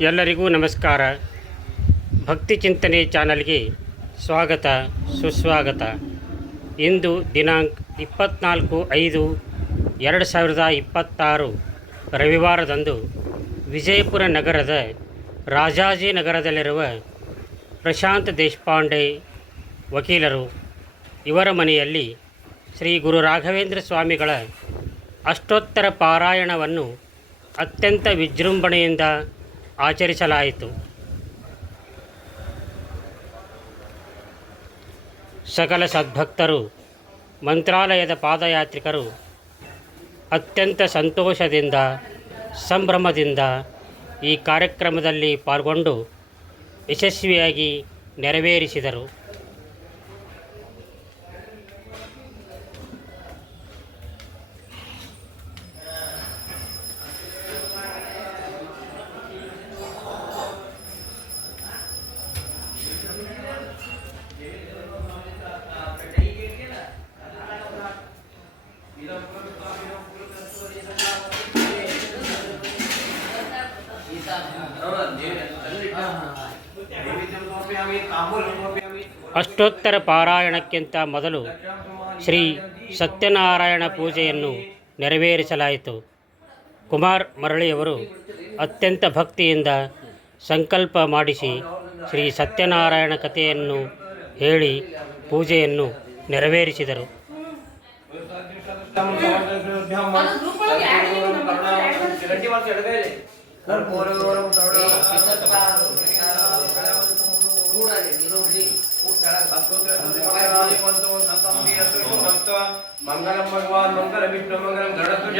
ಎಲ್ಲರಿಗೂ ನಮಸ್ಕಾರ. ಭಕ್ತಿ ಚಿಂತನೆ ಚಾನಲ್ಗೆ ಸ್ವಾಗತ ಸುಸ್ವಾಗತ. ಇಂದು ದಿನಾಂಕ 24/5/2026 ರವಿವಾರದಂದು ವಿಜಯಪುರ ನಗರದ ರಾಜಾಜಿನಗರದಲ್ಲಿರುವ ಪ್ರಶಾಂತ್ ದೇಶಪಾಂಡೆ ವಕೀಲರು ಇವರ ಮನೆಯಲ್ಲಿ ಶ್ರೀ ಗುರು ರಾಘವೇಂದ್ರ ಸ್ವಾಮಿಗಳ ಅಷ್ಟೋತ್ತರ ಪಾರಾಯಣವನ್ನು ಅತ್ಯಂತ ವಿಜೃಂಭಣೆಯಿಂದ ಆಚರಿಸಲಾಯಿತು. ಸಕಲ ಸದ್ಭಕ್ತರು, ಮಂತ್ರಾಲಯದ ಪಾದಯಾತ್ರಿಕರು ಅತ್ಯಂತ ಸಂತೋಷದಿಂದ ಸಂಭ್ರಮದಿಂದ ಈ ಕಾರ್ಯಕ್ರಮದಲ್ಲಿ ಪಾಲ್ಗೊಂಡು ಯಶಸ್ವಿಯಾಗಿ ನೆರವೇರಿಸಿದರು. ಅಷ್ಟೋತ್ತರ ಪಾರಾಯಣಕ್ಕಿಂತ ಮೊದಲು ಶ್ರೀ ಸತ್ಯನಾರಾಯಣ ಪೂಜೆಯನ್ನು ನೆರವೇರಿಸಲಾಯಿತು. ಕುಮಾರ್ ಮರಳಿಯವರು ಅತ್ಯಂತ ಭಕ್ತಿಯಿಂದ ಸಂಕಲ್ಪ ಮಾಡಿಸಿ ಶ್ರೀ ಸತ್ಯನಾರಾಯಣ ಕಥೆಯನ್ನು ಹೇಳಿ ಪೂಜೆಯನ್ನು ನೆರವೇರಿಸಿದರು. मंगलम भगवान मंगल विष्णु मंगलम गरुड़ध्वज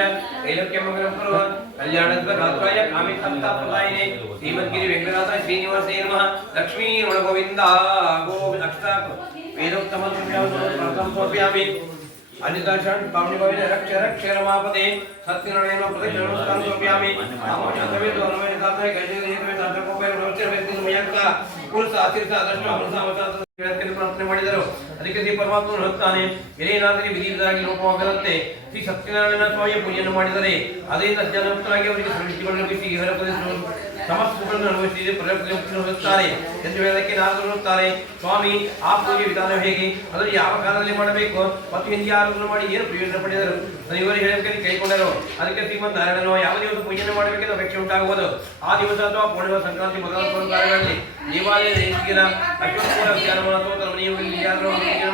ऐलोक्य मंगलम कुरु कल्याणध्वज गात्राय कामितंता प्रदायिने श्रीमद्गिरि वेंकटनाथ श्रीनिवासे नमः लक्ष्मी रमण गोविंदा गोविंद अक्षता वेदोक्तमं प्रथम समर्पयामि अन्यदर्शन पावनी भविने रक्ष रक्ष रमापदे सत्यनारायण प्रदक्षिण नमस्कार समर्पयामि आमोचतवे दोनवे दाते गजे हेतवे दाते कोपे नमस्ते वेदिन मयक्का पुरुष आशीर्वाद दर्शन अमृतमता ವ್ಯಕ್ತಿಯನ್ನು ಪ್ರಾರ್ಥನೆ ಮಾಡಿದರು. ಅದಕ್ಕೆ ಶ್ರೀ ಪರಮಾತ್ಮನು ಹೇಳುತ್ತಾನೆ, ಏನೇನಾದರೂ ವಿಧಿಯಾಗಿ ಲೋಪವಾಗದಂತೆ ಶ್ರೀ ಸತ್ಯನಾರಾಯಣ ಸ್ವಾಮಿಯ ಪೂಜೆಯನ್ನು ಮಾಡಿದರೆ ಅದರಿಂದ ಅಜ್ಞಾನಮುಕ್ತರಾಗಿ ಅವರಿಗೆ ಸೃಷ್ಟಿಗಳನ್ನು ಲಭಿಸಿ ಇವರ ಸಮಸ್ಯೆಗಳನ್ನು ಅನುಭವಿಸಿ ಹೇಳುತ್ತಾರೆ ಎಂದು ಹೇಳೋದಕ್ಕೆ ನಾರದರು ಹೇಳುತ್ತಾರೆ, ಸ್ವಾಮಿ ಆ ಪೂಜೆ ವಿಧಾನ ಹೇಗೆ, ಅದನ್ನು ಯಾವ ಕಾಲದಲ್ಲಿ ಮಾಡಬೇಕು ಮತ್ತು ಹಿಂದೆ ಯಾರು ಮಾಡಿ ಏನು ಪ್ರಯೋಜನ ಪಡೆದರು ಇವರು ಹೇಳಿಕೆ ಕೈಗೊಂಡರು. ಅದಕ್ಕೆ ಶ್ರೀಮಂತ ನಾರಾಯಣನು ಯಾವ ದಿವಸ ಪೂಜೆಯನ್ನು ಮಾಡಬೇಕೆಂದು ಅಪೇಕ್ಷೆ ಉಂಟಾಗುವುದು ಆ ದಿವಸ ಅಥವಾ ಪೂರ್ಣಿಮಾ ಸಂಕ್ರಾಂತಿ ಮೊದಲ ಕಾರ್ಯಗಳಲ್ಲಿ ದೇವಾಲಯ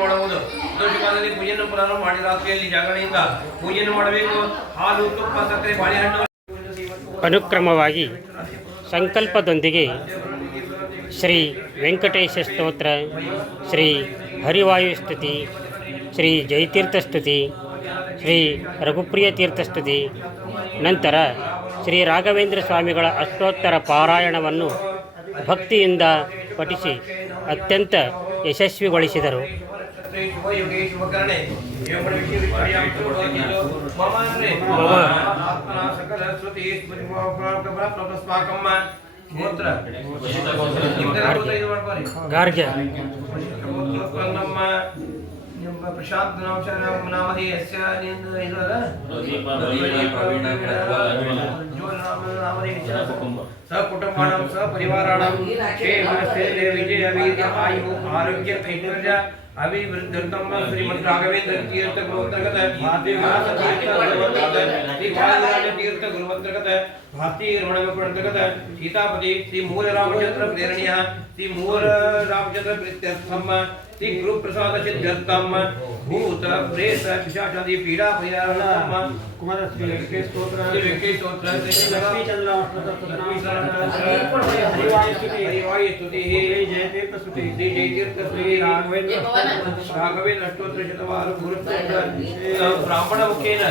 ಮಾಡಬಹುದು. ದೋಷಕಾಲದಲ್ಲಿ ಪೂಜೆಯನ್ನು ಪುನಃ ಮಾಡಿ ರಾತ್ರಿಯಲ್ಲಿ ಜಾಗರಣೆಯಿಂದ ಪೂಜೆಯನ್ನು ಮಾಡಬೇಕು. ಹಾಲು, ತುಪ್ಪ, ಸಕ್ಕರೆ, ಬಾಳೆಹಣ್ಣು ಅನುಕ್ರಮವಾಗಿ ಸಂಕಲ್ಪದೊಂದಿಗೆ ಶ್ರೀ ವೆಂಕಟೇಶ ಸ್ತೋತ್ರ, ಶ್ರೀ ಹರಿವಾಯುಸ್ತುತಿ, ಶ್ರೀ ಜಯತೀರ್ಥಸ್ತುತಿ, ಶ್ರೀ ರಘುಪ್ರಿಯ ತೀರ್ಥಸ್ತುತಿ, ನಂತರ ಶ್ರೀ ರಾಘವೇಂದ್ರ ಸ್ವಾಮಿಗಳ ಅಷ್ಟೋತ್ತರ ಪಾರಾಯಣವನ್ನು ಭಕ್ತಿಯಿಂದ ಪಠಿಸಿ ಅತ್ಯಂತ ಯಶಸ್ವಿಗೊಳಿಸಿದರು. ಗಾರ್ಗ್ಯ ಪ್ರಶಾಂತ್ ನಾಮಧಿ ಸಕುಟುಂಬಾಣಂ ಸಪರಿವಾರಾಣಂ ವಿಜಯ ವೀರ್ಯ ಆಯು ಆರೋಗ್ಯ ಐಶ್ವರ್ಯ ಅಭಿವೃದ್ಧಂ ಶ್ರೀಮದ್ ರಾಘವೇಂದ್ರ ತೀರ್ಥ ಗುರುವಂತರ್ಗತ ತೀರ್ಥ ಗುರುವಂತರ್ಗತ ಭಾರತೀಯ ರಮಣಗುರುವಂತರ್ಗತ ಸೀತಾಪತಿ ಶ್ರೀ ಮೂಲ ರಾಮಚಂದ್ರ ಪ್ರೇರಣೀಯ ಶ್ರೀ ಮೂಲ ರಾಮಚಂದ್ರ ಪ್ರೀತ್ಯರ್ಥಂ ಶ್ರೀ ಗುರು ಪ್ರಸಾದ ಸಿದ್ಧರ್ಥಂ ಭೂತ ಪ್ರೇತ ಪಿಶಾಚಾದಿ ಪೀಡಾ ಪರಿಹಾರಾರ್ಥಂ ಕುಮಾರ ಶ್ರೀ ವೆಂಕಟೇಶ ಸ್ತೋತ್ರ ಲಕ್ಷ್ಮೀ ಚಂದ್ರ ಹರಿವಾಯು ಸ್ತುತಿ ಜಯತೀರ್ಥ ಸ್ತುತಿ ಶ್ರೀ ಜಯತೀರ್ಥ ಶ್ರೀ ರಾಘವೇಂದ್ರ ಅಷ್ಟೋತ್ತರ ಶತವಾರ ಬ್ರಾಹ್ಮಣ ಮುಖೇನ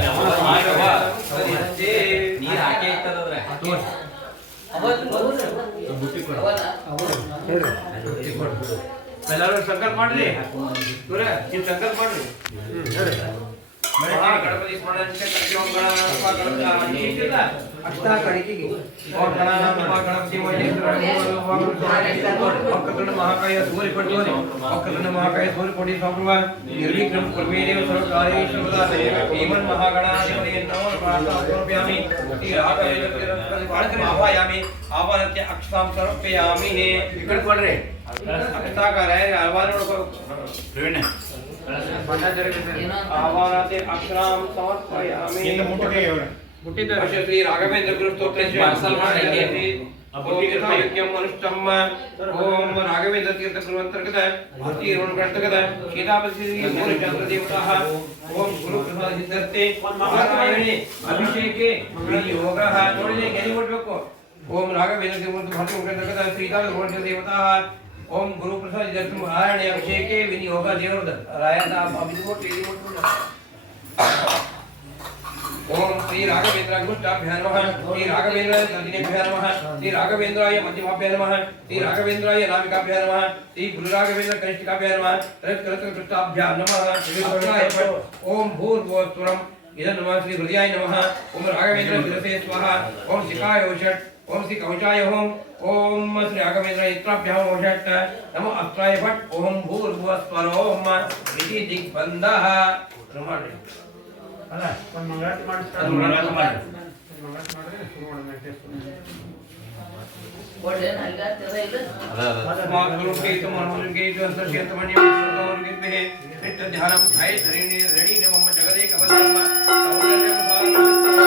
ನೀರು ಹಾಕಿ ಇರ್ತದವ್ರೆ ಎಲ್ಲರೂ ಸಂಕಲ್ಪ ಮಾಡ್ರಿ, ನೀವು ಸಂಕಲ್ಪ ಮಾಡ್ರಿ. ಗಣಪತಿ ಸ್ಮರಣ और गणानां गणपति वक्रतुंड महाकाय सूर्यकोटि वक्रतुंड महाकाय सूर्यकोटि समप्रभ निर्विघ्नं कुर्वेदेव सर्वकार्येषु सर्वदा हेमन् महागणाधिपतये नमो प्रार्थयामि श्री राघवेन्द्र आवायामि आवाहन्त्य अक्षतां समर्पयामि हे इकड़ पड़ रहे अक्षता का रहे आवाहन को आवाहन्त्य अक्षरां समर्पयामि श्री राघवेंद्र गुरु स्तोत्रस्य युक्यम अनुष्टम ओम राघवेंद्र तीर्थ गुरुवंतर्गत भक्ति ऋणकर्तगत सीतापति मूल चंद्र देवताः ओम गुरु प्रसाद सिद्धर्ते नारायणे अभिषेके विनियोगः नोडिले गेली ಕೊಡಬೇಕು ओम राघवेंद्र तीर्थ भक्ति ऋणकर्तगत सीतापति मूल चंद्र देवताः ओम गुरु प्रसाद सिद्धर्ते नारायणे अभिषेके विनियोग देवरद रायता अभिषेक टीवी ओम श्री राघवेंद्र गुष्टाभ्यां नमः श्री राघवेंद्र तर्जनीभ्यां नमः श्री राघवेंद्राय मध्यमाभ्यां नमः श्री राघवेंद्राय नामिकाभ्यां नमः श्री गुरु राघवेंद्र कनिष्ठिकाभ्यां नमः कृष्टाभ्यां नमः श्री भद्राय ओम भूर्भुवस्वरम् इदं नमः श्री हृदयाय नमः ओम राघवेंद्र शिरसे स्वाहा ओम शिखाय ओषट् ओम श्री कवचाय ओम श्री राघवेंद्र नेत्राभ्यां ओषट् नमो अस्त्राय फट् ओम भूर्भुवस्वरोम इति दिग्बन्धः नमः ಅಲ್ಲ ಒಂದು ಮಂಗಳಾರತಿ ಮಾಡಿಸ್ತಾರೆ ಮಂಗಳಾರತಿ ಮಾಡಿ ಮಾಡಿದ್ರೆ ಶುರು ಮಾಡೋಣ ಒಳ್ಳೆ ನಲ್ಗಾತದ ಇಲ್ಲ ಅದ ಮಾತುಗಳು ಕೇತು ಮನೋಜು ಕೇತು ಅಸರ್ಷೇತಮಣಿ ವಿಶ್ವದವರಿಗೆ ನಿತ್ಯ ಧ್ಯಾನಂ ಧಾಯ ಧರಣಿ ರಣಿ ನಮ್ಮ ಜಗದೇ ಕವಲಮ್ಮ ಸೌಂದರ್ಯ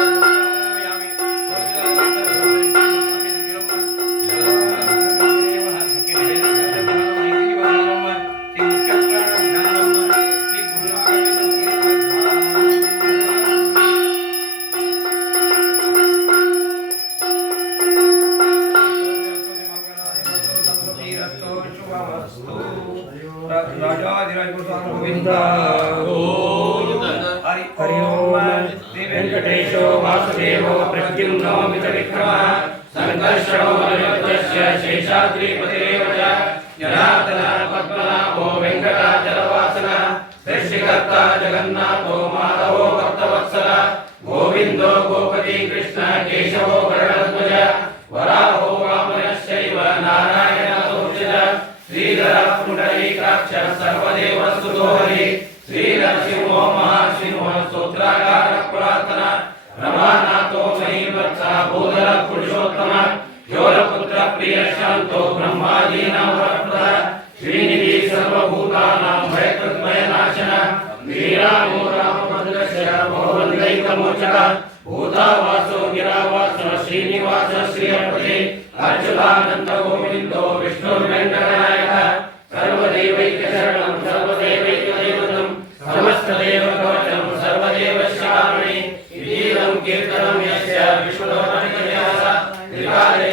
हरि ओम वेंकटेशो वासुदेवो प्रद्युम्नो मितविक्रमः संकर्षणो निरुद्धस्य शेषाद्रिपतिरेव च जनार्दन पद्मनाभो वेंकटाचलवासनः सृष्टिकर्ता जगन्नाथो माधवो भक्तवत्सलः गोविन्दो गोपति कृष्ण केशवो गरुडध्वज वराहो वामनश्चैव नारायणो च श्रीधरः पुण्डरीकाक्ष सर्वदेवस्तुतो हरि श्रीनरसिंहो महासिंहो स्तोत्रागार पुरातन रमानाथो महीवत्सः भूधर पुरुषोत्तम योरपुत्र प्रिय शान्तो ब्रह्मादीनां वरप्रदः श्रीनिधि सर्वभूतानां भयकृद्भयनाशनः वीरामो रामभद्रस्य भवन्दैकमोचकः भूतावासो गिरावासो श्रीनिवास श्रीहपते अच्युतानन्द गोविन्दो विष्णुर्वेङ्कटनायकः सर्वदेवैकशरणं सर्वदेवैकदैवतं समस्तदेवकवचं सर्वदेवश्चामणि इदं कीर्तनं यस्य विष्णुर्वैकव्यास त्रिकाले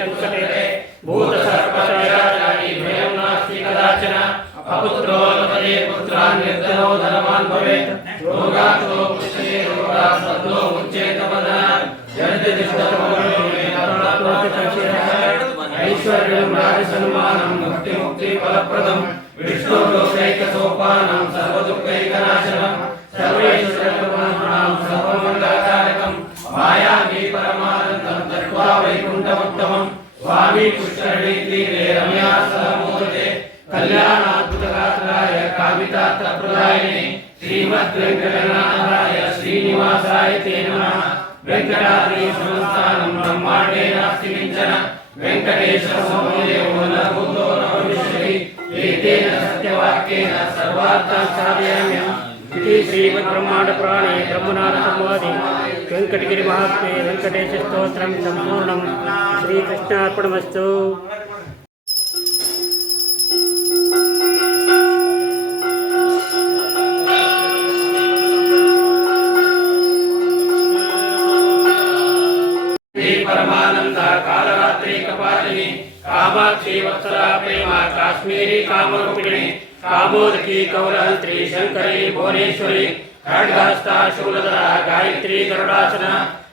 संकटे भूतसर्पशायानि भयं नास्ति कदाचन अपुत्रो लभते पुत्रान् निर्धनो धनवान् भवेत् रोगातो पुष्टे रोगात् बद्धो मुच्येत बन्धनात् ऐश्वर्यं राजसन्मानं मुक्तिफलप्रदं विष्णुलोकैकसोपानं सर्वदुःखैकनाशनं सर्वेश्वरब्रह्मणां सर्वमङ्गलकारकं मायावी परमानन्दं दत्त्वा वैकुण्ठमुत्तमं स्वामी पुष्करणीतीरे रम्या सह मूर्ते कल्याणाद्भुतगात्राय कामितार्थप्रदायिने श्रीमद्वेङ्कटनाथाय श्रीनिवासाय ते नमः वेंकटाद्रि संस्थानं ब्रह्माण्डे नास्ति किञ्चन वेंकटेशसमो न भूतो न भविष्यति एतेन सत्यवाक्येन सर्वार्थान् साधयाम्यहम् इति श्रीमद्ब्रह्माण्डपुराणे ब्रह्मनाथसंवादे वेंकटगिरिमहात्म्ये वेंकटेशस्तोत्रं सम्पूर्णं श्रीकृष्णार्पणमस्तु। परमानंद कालरात्रि कपालिनी कामाक्षी वत्सला प्रेमा काश्मीरी कामरूपिणी कामोदकी कौलहंत्री शंकरी भुवनेश्वरी खड्गहस्ता शूलधरा गायत्री गरुडासना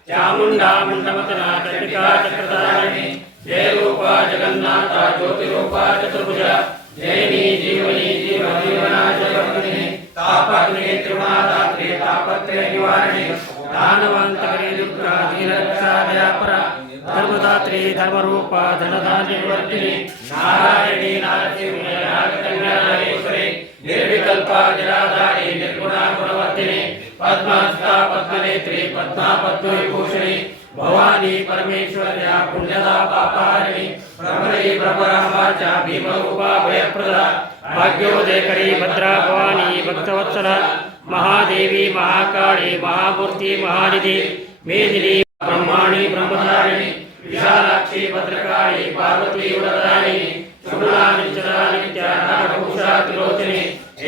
चामुंडा मुंडमतना चंडिका चक्रधारिणी जय रूपा जगन्नाथ ज्योतिरूपा चतुर्भुजा जयनी जीवनी जीवना जयवर्धिनी ताप दातुने त्रिगुणादात्रे तापत्रय निवारणे दानवान्तकरे दुर्गाधीनरक्षादयापरा धर्मदात्रे धर्मरूपा धनधान्यवर्तिने नारायणे नारसिंहे नागकन्याश्वरे निर्विकल्पा जराधारे निर्गुणा गुणवर्तिने पद्मास्ता पद्मनेत्रे पद्मा पद्मविभूषणे भवानी परमेश्वर्या पुण्यदा पापारिणी भ्रमरे भ्रमरावाचा भीमरूपा भयप्रदा भाग्योदयकरी भद्रा भवानी भक्तवत्सला महादेवी महाकाली महामूर्ति महानिधि मेदिनी ब्रह्माणी ब्रह्मधारिणी विशालाक्षी भद्रकाली पार्वती वरदायिनी शुभ्रा निचला नित्या नागभूषा त्रिलोचनी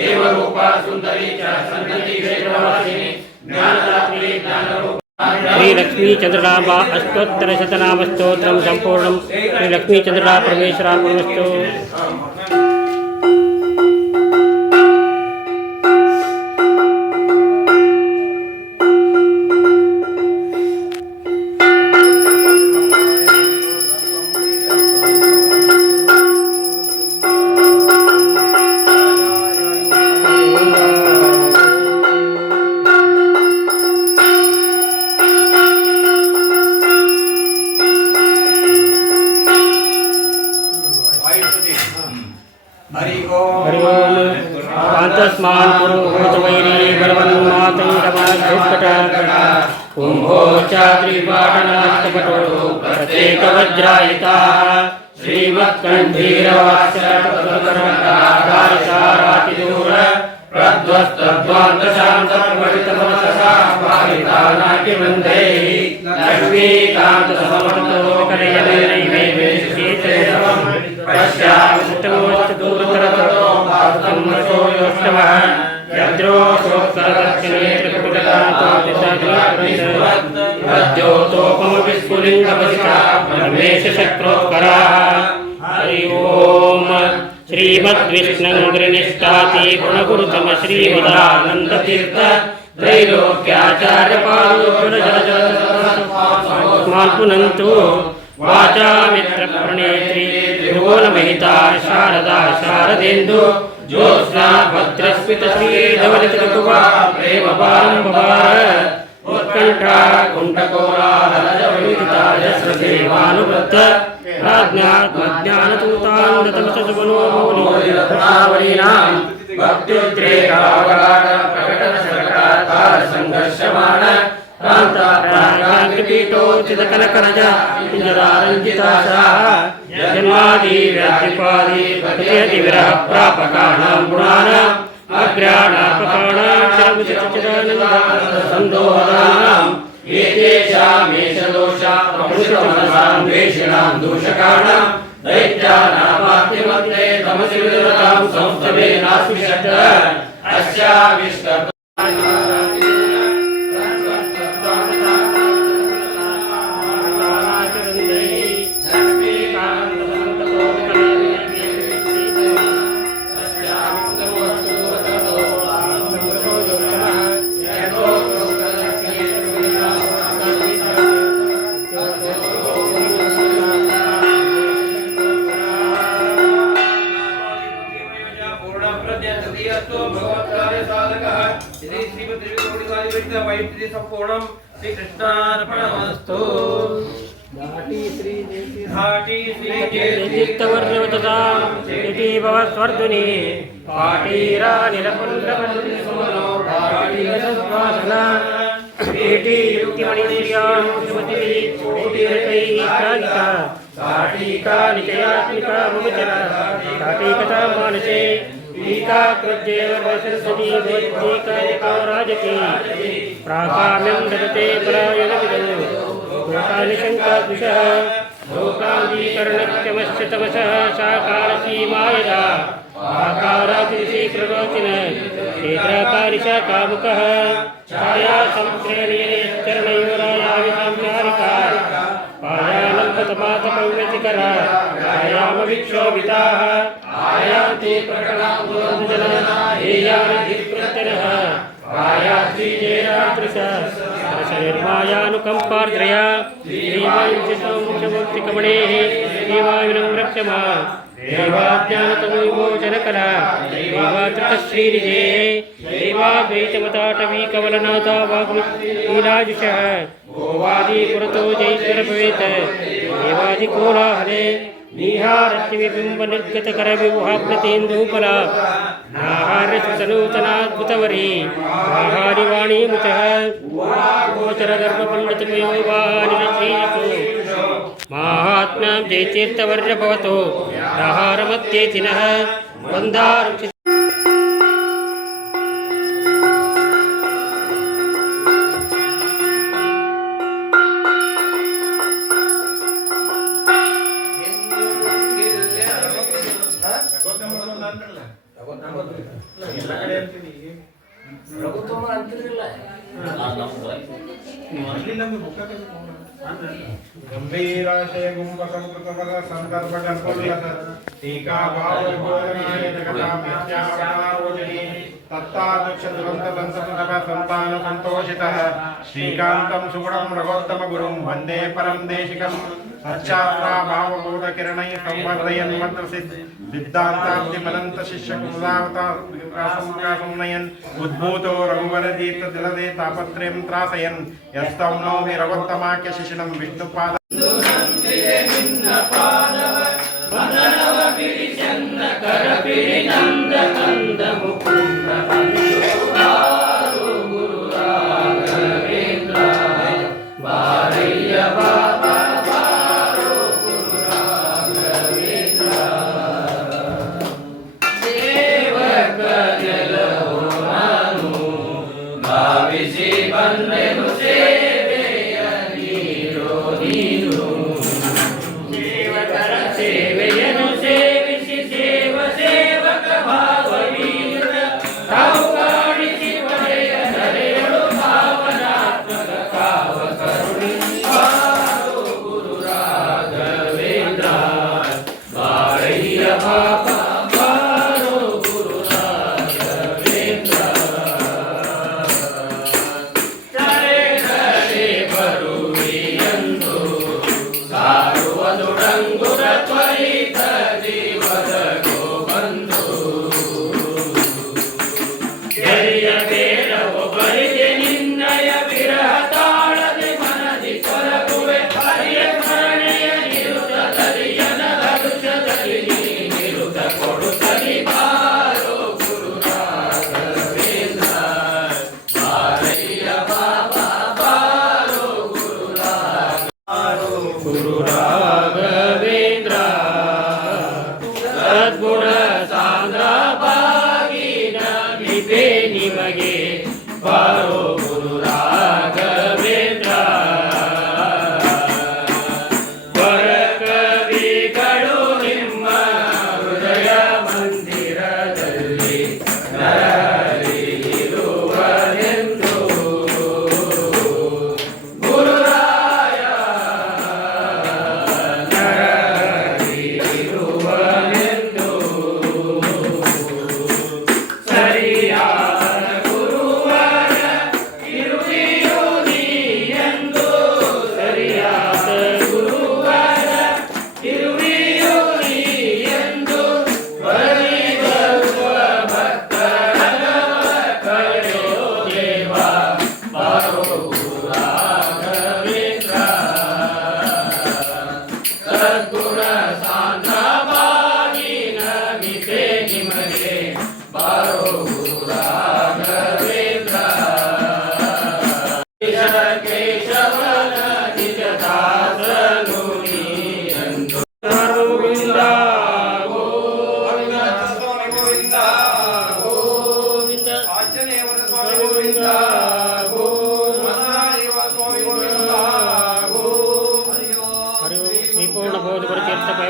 एव रूपा सुंदरी च सन्नति वेदवासिनी ज्ञानदात्री ज्ञानरूपा श्री लक्ष्मी चंद्रनामा अष्टोत्तर शतनाम स्तोत्रम संपूर्णम श्री लक्ष्मी चंद्रना परमेश्वरार्पणमस्तु हरि ओम पांचस्मान पुरोहितवैरी बलवन्मातङ्गमाधुष्कटा कुम्भोच्चात्रिपाटनास्तपटो प्रत्येकवज्रायिताः श्रीमत्कण्ठीरवास्यपत्रकारितारातिदूर प्रध्वस्तध्वान्तशान्तपठितमनससा पालितानाट्यवृन्दै लक्ष्मीकान्तसमर्तो कलयनैवेद्यशीतैरवम् पश्यामिष्टमोस्तदूरतरतो भारतमसो योष्टमः यद्रोषोत्तरदक्षिणेत्रकुटिकान्तो दिशाग्रहद्योतोपमविस्फुलिङ्गपदिका परमेशशक्रोत्कराः हरि ओम श्रीमद्विष्णुगिरिनिष्ठाति गुणगुरुतम श्रीमदानन्दतीर्थ त्रैलोक्याचार्यपादोज्ज्वलजलजलस्मान् पुनन्तु वाचा मित्रप्रणेत्री त्रिभुवनमहिता शारदा शारदेन्दु ज्योत्स्ना भद्रस्मितश्रीधवलितकुवा प्रेमपारम्भवार उत्कण्ठा कुण्डकोलाहलजवलिताजस्रसेवानुवृत्त प्राज्ञात्मज्ञानतूतान्दतमसुमनोमौलिरत्नावलीनां भक्त्युद्रेकावगाढ प्रकटनशरकाकार सङ्घर्षमाण कान्ताप्रागाग्निपीठोचितकनकरज पिञ्जरारञ्जिताशाः जन्मादिव्याधिपादि प्रतिहतिविरह प्रापकाणां गुणानाम् अग्राणापकाणां सर्वचिदानन्दसन्दोहदानाम् एतेषामेषदोषा प्रभुषमनसां द्वेषिणां दूषकाणां दैत्यानामाप्तिमध्ये तमसि विदुरतां संस्तवे नास्मिषट् अस्याविष्ट संपूर्णम श्री कृष्णार्पणमस्तु घाटी श्री चित्तवर्णवततां इति भवस्वर्धुनि पाटीरा निलकुण्डमनो पाटीरसद्वासना इति युक्तिमणिश्रियां श्रीमती कोटिरकैकालिका पाटीका निचयात्मिका मुचरा पाटीकथा मानसे टीका कृत्येव वसरसति भवत्येका राजति प्राकाम्यं ददते परायणविदो लोकानिशङ्काद्विषः लोकाङ्गीकरणक्षमश्च तमसः साकारसीमायदा आकारातिशीकृरोचिन क्षेत्रकारिशाकामुकः छाया संश्रेणीश्चरणयोरायाविसंसारिका पायालम्बतमातपव्यतिकरा आयामविक्षोभिताः आयान्ति प्रकटनाम्बोधजनाहेयानिधिप्रत्यनः आयाश्रीजेरातृशः निर्मायानुकम्पार्द्रया श्रीवायुमुक्तिकमणेः श्रीवायुनं रक्षमा देवाज्ञानतमोविमोचनकला देवातृतश्रीनिधे देवाद्वैतमताटवीकमलनाथा वाग्मीलाजुषः गोवादिपुरतो जैश्वर भवेत् देवादिकोलाहले नीहारत्यविबिम्बनिर्गतकरविमुहाप्लतेन्दूपला नाहार्यसुतनूतनाद्भुतवरी आहारिवाणीमुचः गोचरधर्मपण्डितमयो वाहानिरश्रीयको माहात्म्यां जयतीर्थवर्य भवतो नाहारमत्येतिनः वन्दारुचि गंभीराशय गुंबकंकृतवद संदर्भगर्भोल्लस टीका भावविभोजनाय जगतामित्यावतारोजनी तत्तादुक्षदुरन्तदन्ततनव संतान संतोषितः श्रीकान्तं सुगुणं रघोत्तमगुरुं वन्दे परं देशिकं सच्चात्रा भावबोधकिरणैः संवर्धयन् सिद्धान्ताब्धिमनन्त शिष्यकुमुदावतारं नयन् उद्भूतो रघुवरतीर्थतिलदे तापत्रयं त्रासयन् यस्तं नौमि रघोत्तमाख्य शिशिनं विष्णुपाद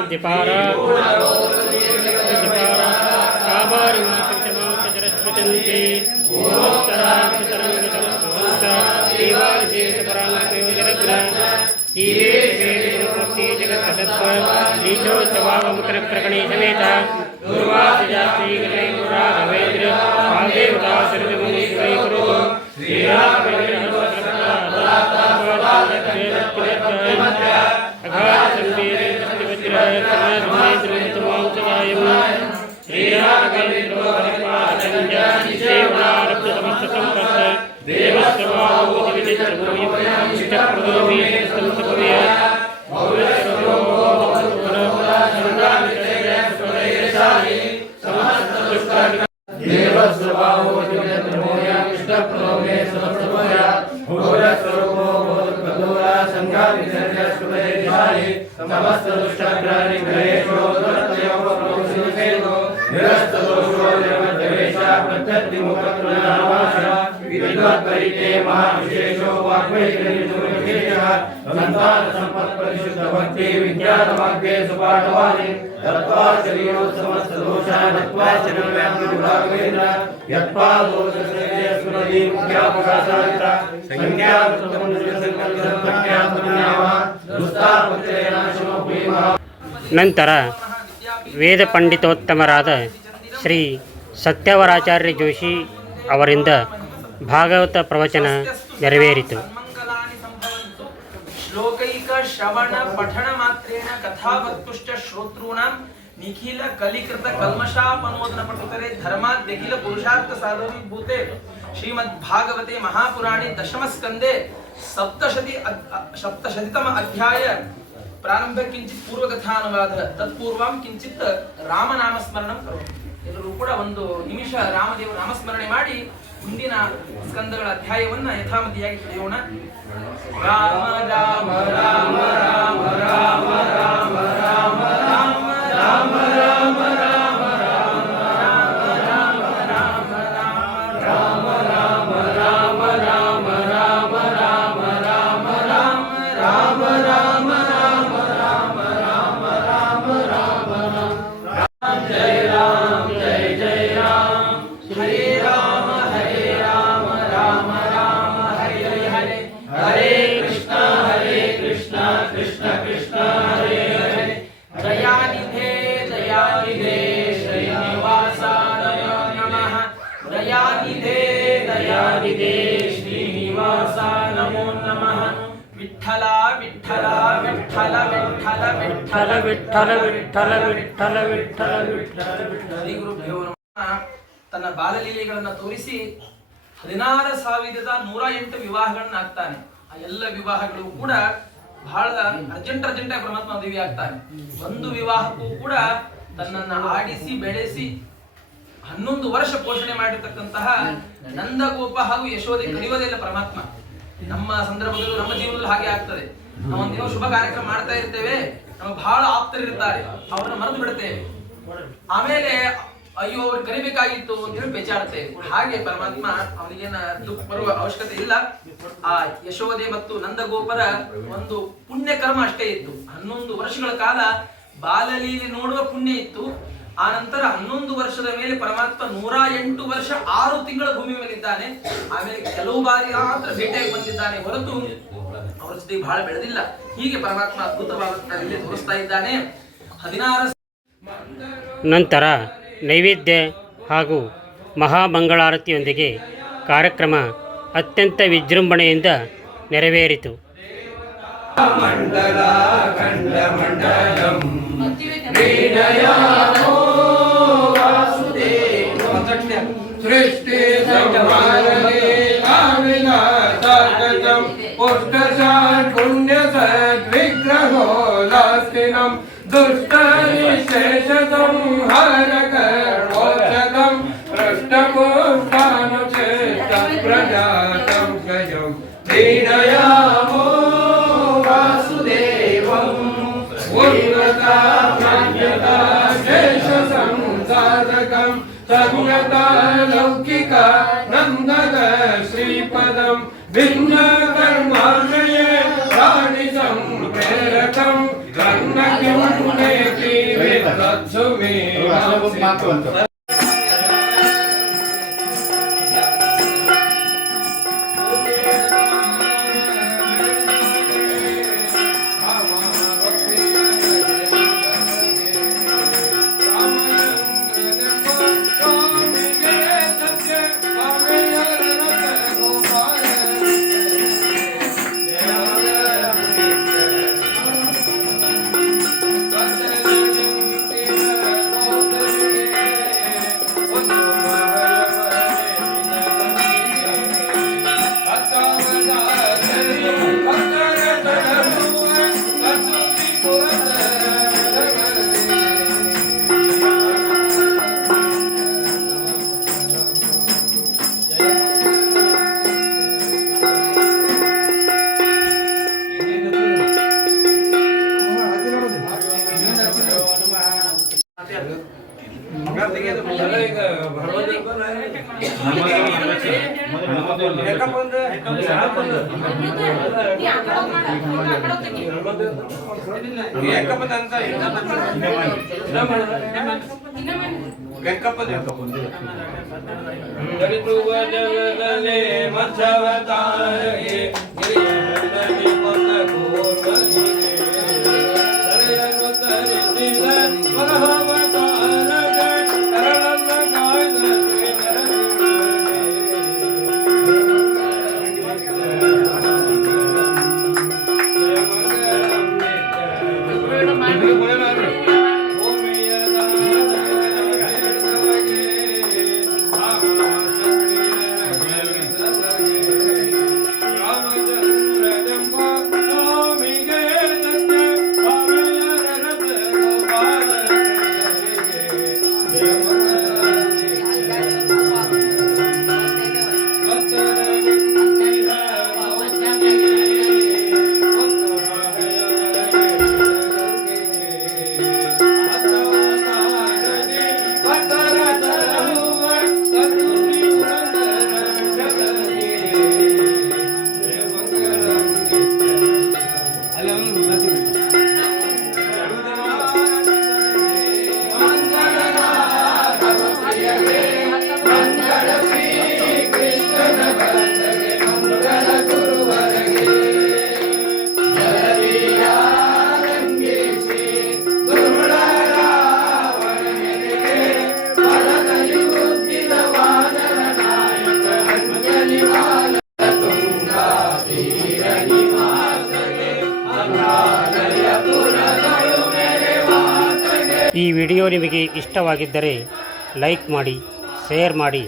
दिपारा कामारिमाचरस्वचन्ते जगत्कटत्वनीचोत्सवामकरप्रकणे समेत ನಂತರ ವೇದ ಪಂಡಿತೋತ್ತಮರಾದ ಶ್ರೀ ಸತ್ಯವರಾಚಾರ್ಯ ಜೋಶಿ ಅವರಿಂದ ಭಾಗವತ ಪ್ರವಚನ ನೆರವೇರಿತು. ಶ್ಲೋಕೈಕ ಶ್ರವಣ ಪಠಣ ಮಾತ್ರೇಣ ಕಥಾವಸ್ತುಶ್ಚ ಶ್ರೋತॄಣಾಂ ನಿಖಿಲ ಕಲಿಕೃತ ಕಲ್ಮಷಾಪನೋದನ ಪಟುತರೆ ಧರ್ಮಾದ್ಯಖಿಲ ಪುರುಷಾರ್ಥ ಸಾಧವಿ ಭೂತೆ ಶ್ರೀಮದ್ ಭಾಗವತೆ ಮಹಾಪುರಾಣೆ ದಶಮಸ್ಕಂದೆ ಸಪ್ತಶತಿತಮ ಅಧ್ಯಾಯ ಪ್ರಾರಂಭ ಕಿಂಚಿತ್ ಪೂರ್ವಕಥಾನುವಾದ ತತ್ಪೂರ್ವಂ ಕಿಂಚಿತ್ ರಾಮನಾಮಸ್ಮರಣಂ ಕರೋಮಿ. ಎಲ್ಲರೂ ಕೂಡ ಒಂದು ನಿಮಿಷ ರಾಮದೇವ ನಾಮಸ್ಮರಣೆ ಮಾಡಿ ಮುಂದಿನ ಸ್ಕಂದಗಳ ಅಧ್ಯಾಯವನ್ನ ಯಥಾಮತಿಯಾಗಿ ತಿಳಿಯೋಣ. ರಾಮ ರಾಮ ರಾಮ ರಾಮ ರಾಮ ರಾಮ ರಾಮ ರಾಮ ರಾಮ ರಾಮ ತನ್ನ ಬಾಲಲೀಲೆಗಳನ್ನ ತೋರಿಸಿ 16,108 ವಿವಾಹಗಳನ್ನ ಆಗ್ತಾನೆ. ಆ ಎಲ್ಲ ವಿವಾಹಗಳು ಕೂಡ ಬಹಳ ಅರ್ಜೆಂಟ್ ಆಗಿ ಪರಮಾತ್ಮ ಮದುವೆ ಆಗ್ತಾನೆ. ಒಂದು ವಿವಾಹಕ್ಕೂ ಕೂಡ ತನ್ನನ್ನ ಆಡಿಸಿ ಬೆಳೆಸಿ 11 ವರ್ಷ ಪೋಷಣೆ ಮಾಡಿರ್ತಕ್ಕಂತಹ ನಂದಗೋಪ ಹಾಗೂ ಯಶೋದೆ ಕರೆಯೋದಿಲ್ಲ ಪರಮಾತ್ಮ. ನಮ್ಮ ಸಂದರ್ಭದಲ್ಲೂ ನಮ್ಮ ಜೀವನದಲ್ಲಿ ಹಾಗೆ ಆಗ್ತದೆ. ನಾವು ಒಂದಿನ ಶುಭ ಕಾರ್ಯಕ್ರಮ ಮಾಡ್ತಾ ಇರ್ತೇವೆ, ನಮಗೆ ಬಹಳ ಆಪ್ತರಿರ್ತಾರೆ, ಅವ್ರನ್ನ ಮರೆತು ಬಿಡ್ತೇವೆ. ಆಮೇಲೆ ಅಯ್ಯೋ ಅವ್ರು ಕರಿಬೇಕಾಗಿತ್ತು ಅಂತ ಹೇಳಿ ಬೇಜಾಡ್ತೇವೆ. ಹಾಗೆ ಪರಮಾತ್ಮ ಅವನಿಗೇನ ದುಃಖ ಬರುವ ಅವಶ್ಯಕತೆ ಇಲ್ಲ. ಆ ಯಶೋದೆ ಮತ್ತು ನಂದಗೋಪರ ಒಂದು ಪುಣ್ಯ ಕರ್ಮ ಅಷ್ಟೇ ಇತ್ತು. 11 ವರ್ಷಗಳ ಕಾಲ ಬಾಲಲೀಲೆ ನೋಡುವ ಪುಣ್ಯ ಇತ್ತು. ಆ ನಂತರ 11 ವರ್ಷದ ಮೇಲೆ ಪರಮಾತ್ಮ 108 ವರ್ಷ 6 ತಿಂಗಳ ಭೂಮಿ ಮೇಲಿದ್ದಾನೆ. ಆಮೇಲೆ ಕೆಲವು ಬಾರಿ ಮಾತ್ರ ಭೇಟಿಯಾಗಿ ಬಂದಿದ್ದಾನೆ ಹೊರತು ಅವರ ಜೊತೆ ಬಹಳ ಬೆಳೆದಿಲ್ಲ. ಹೀಗೆ ಪರಮಾತ್ಮ ಅದ್ಭುತವಾದ ಇಲ್ಲಿ ತೋರಿಸ್ತಾ ಇದ್ದಾನೆ. 16 ನಂತರ ನೈವೇದ್ಯ ಹಾಗೂ ಮಹಾಮಂಗಳಾರತಿಯೊಂದಿಗೆ ಕಾರ್ಯಕ್ರಮ ಅತ್ಯಂತ ವಿಜೃಂಭಣೆಯಿಂದ ನೆರವೇರಿತು. सृष्टि पुण्य सद्विग्रहो लास्तिनं दुष्टनिशेषतं हरकर्मोचकं पृष्ठपुष्टानुचेतं प्रजातं गजं दीनयामो वासुदेवम् उन्नता मान्यता शेषसंसारकं सज्ञता लौकिका नन्दक श्रीपदं भिन्न कर्माणये प्राणिजं प्रेरकं रन्नकिं नेति विद्वत्सुमे ಈ ವಿಡಿಯೋ ನಿಮಗೆ ಇಷ್ಟವಾಗಿದ್ದರೆ ಲೈಕ್ ಮಾಡಿ, ಶೇರ್ ಮಾಡಿ,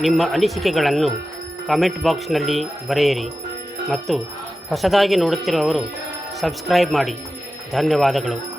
ನಿಮ್ಮ ಅನಿಸಿಕೆಗಳನ್ನು ಕಾಮೆಂಟ್ ಬಾಕ್ಸ್ನಲ್ಲಿ ಬರೆಯಿರಿ ಮತ್ತು ಹೊಸದಾಗಿ ನೋಡುತ್ತಿರುವವರು ಸಬ್ಸ್ಕ್ರೈಬ್ ಮಾಡಿ. ಧನ್ಯವಾದಗಳು.